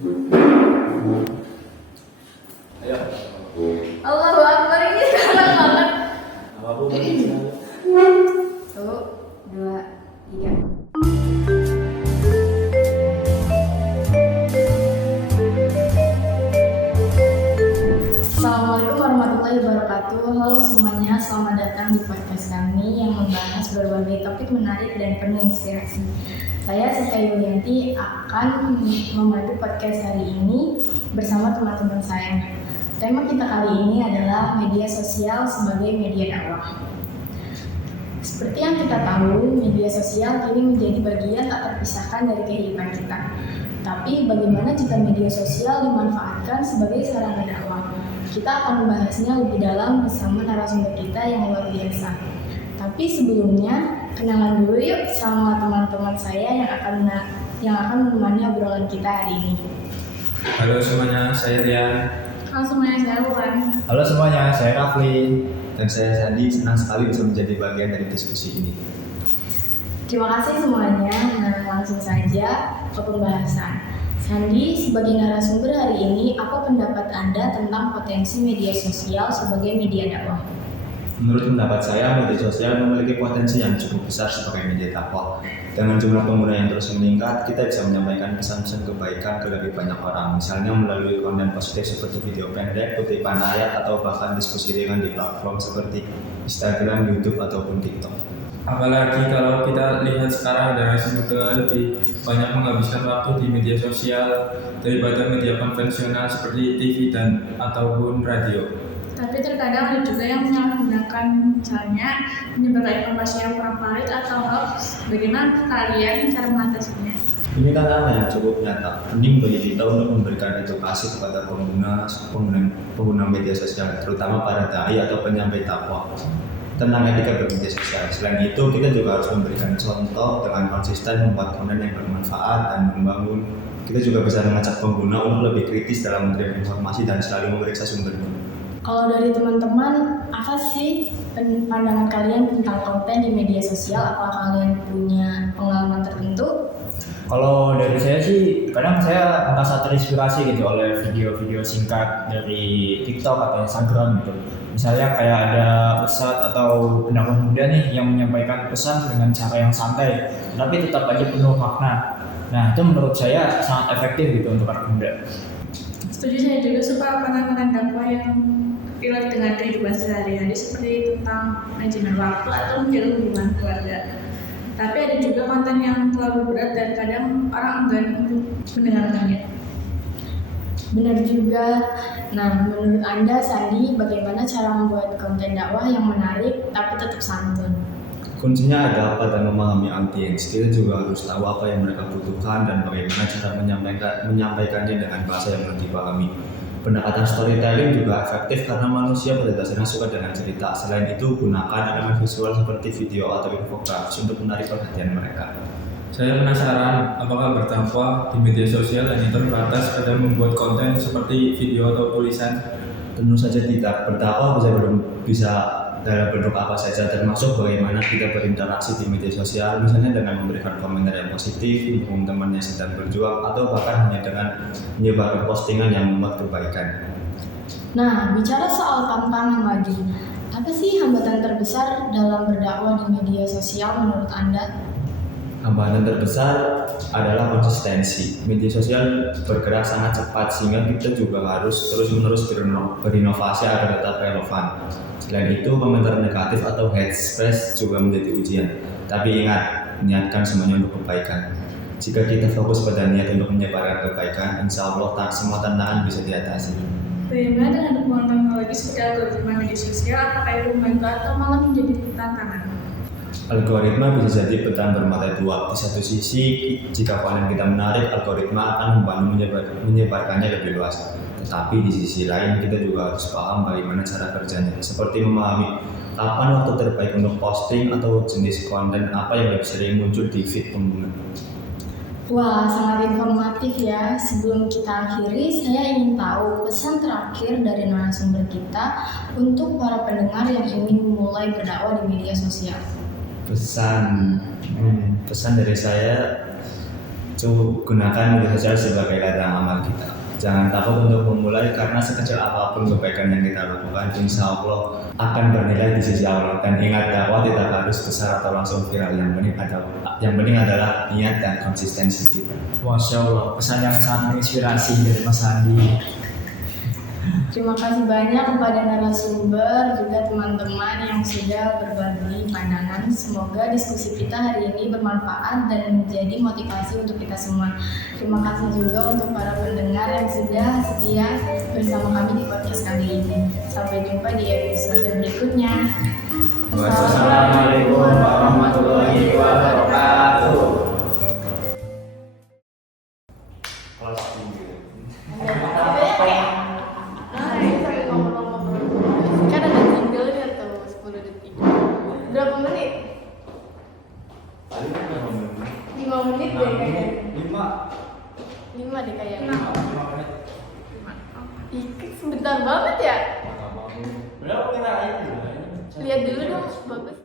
Ayo. Allahu Akbar, ini sekarang banget. Apapun. Satu, dua, tiga. Assalamualaikum warahmatullahi wabarakatuh. Halo semuanya, selamat datang di podcast kami yang membahas berbagai topik menarik dan penuh inspirasi. Saya Sita Yulianti akan memandu podcast hari ini bersama teman-teman saya. Tema kita kali ini adalah media sosial sebagai media dakwah. Seperti yang kita tahu, media sosial kini menjadi bagian tak terpisahkan dari kehidupan kita. Tapi bagaimana jika media sosial dimanfaatkan sebagai sarana dakwah? Kita akan membahasnya lebih dalam bersama narasumber kita yang luar biasa. Tapi sebelumnya, kenalan dulu yuk sama teman-teman saya yang akan menemani obrolan kita hari ini. Halo semuanya, saya Rian. Halo semuanya, saya Wulan. Halo semuanya, saya Rafli. Dan saya Sandi, senang sekali bisa menjadi bagian dari diskusi ini. Terima kasih semuanya. Nah, langsung saja ke pembahasan. Sandi, sebagai narasumber hari ini, apa pendapat Anda tentang potensi media sosial sebagai media dakwah? Menurut pendapat saya, media sosial memiliki potensi yang cukup besar sebagai media dakwah. Dengan jumlah pengguna yang terus meningkat, kita bisa menyampaikan pesan-pesan kebaikan ke lebih banyak orang, misalnya melalui konten positif seperti video pendek, kutipan ayat, atau bahkan diskusi ringan di platform seperti Instagram, YouTube, ataupun TikTok. Apalagi kalau kita lihat sekarang generasi muda lebih banyak menghabiskan waktu di media sosial daripada media konvensional seperti TV dan ataupun radio. Tapi terkadang ada juga yang menyalahgunakan, misalnya menyebarkan informasi yang kurang valid atau hoax. Bagaimana kalian cara mengatasinya? Ini tantangan yang cukup nyata. Penting bagi kita untuk memberikan edukasi kepada pengguna media sosial, terutama para dai atau penyampai dakwah tentang etika bermedia sosial. Selain itu, kita juga harus memberikan contoh dengan konsisten membuat konten yang bermanfaat dan membangun. Kita juga bisa mengajak pengguna untuk lebih kritis dalam menerima informasi dan selalu memeriksa sumbernya. Kalau dari teman-teman, apa sih pandangan kalian tentang konten di media sosial? Apakah kalian punya pengalaman tertentu? Kalau dari saya sih, kadang saya merasa terinspirasi gitu oleh video-video singkat dari TikTok atau Instagram gitu. Misalnya kayak ada ustadz atau pendakwah muda nih yang menyampaikan pesan dengan cara yang santai, tapi tetap aja penuh makna. Nah, itu menurut saya sangat efektif gitu untuk anak muda. Setuju, saya juga suka konten-konten dakwah yang relate dengan kehidupan sehari-hari seperti tentang manajemen waktu atau menjaga hubungan keluarga. Tapi ada juga konten yang terlalu berat dan kadang orang enggan untuk mendengarkannya. Benar juga. Nah, menurut Anda, Sandi, bagaimana cara membuat konten dakwah yang menarik tapi tetap santun? Kuncinya ada pada memahami audiens. Kita juga harus tahu apa yang mereka butuhkan dan bagaimana cara menyampaikannya dengan bahasa yang mudah dipahami. Pendekatan storytelling juga efektif karena manusia pada dasarnya suka dengan cerita. Selain itu, gunakan elemen visual seperti video atau infografis untuk menarik perhatian mereka. Saya penasaran, apakah berdakwah di media sosial hanya terbatas pada membuat konten seperti video atau tulisan? Tentu saja tidak. Berdakwah bisa dalam bentuk apa saja, termasuk bagaimana kita berinteraksi di media sosial, misalnya dengan memberikan komentar yang positif, mendukung teman yang sedang berjuang, atau bahkan hanya dengan menyebarkan postingan yang membuat kebaikan. Nah, bicara soal tantangan lagi, apa sih hambatan terbesar dalam berdakwah di media sosial menurut Anda? Hambatan terbesar adalah konsistensi. Media sosial bergerak sangat cepat sehingga kita juga harus terus-menerus berinovasi agar tetap relevan. Selain itu, komentar negatif atau hate speech juga menjadi ujian. Tapi ingat, niatkan semuanya untuk kebaikan. Jika kita fokus pada niat untuk menyebarkan kebaikan, insya Allah semua tantangan bisa diatasi. Bagaimana dengan dukungan teknologi seperti algoritma media sosial? Apakah itu membantu atau malah menjadi tantangan? Algoritma bisa jadi pedang bermata dua. Di satu sisi, jika konten kita menarik, algoritma akan membantu menyebarkannya lebih luas. Tetapi di sisi lain, kita juga harus paham bagaimana cara kerjanya, seperti memahami kapan waktu terbaik untuk posting atau jenis konten apa yang lebih sering muncul di feed pengguna. Wah, sangat informatif ya. Sebelum kita akhiri, saya ingin tahu pesan terakhir dari narasumber kita untuk para pendengar yang ingin memulai berdakwah di media sosial. Pesan dari saya, gunakan media sosial sebagai ladang amal kita. Jangan takut untuk memulai karena sekecil apapun kebaikan yang kita lakukan, insya Allah akan bernilai di sisi Allah. Dan ingat, dakwah tidak harus besar atau langsung viral. Yang penting adalah niat dan konsistensi kita. Masya Allah, pesan yang sangat menginspirasi dari Mas Andi. Terima kasih banyak kepada narasumber juga teman-teman yang sudah berbagi pandangan. Semoga diskusi kita hari ini bermanfaat dan menjadi motivasi untuk kita semua. Terima kasih juga untuk para pendengar yang sudah setia bersama kami di podcast kali ini. Sampai jumpa di episode berikutnya. Wassalamualaikum warahmatullahi wabarakatuh. Kan ada jinglenya tuh 10 detik. Berapa menit? 5 menit deh kayaknya. 5 deh kayaknya. Ih, sebentar banget ya. Lihat dulu dong, bagus.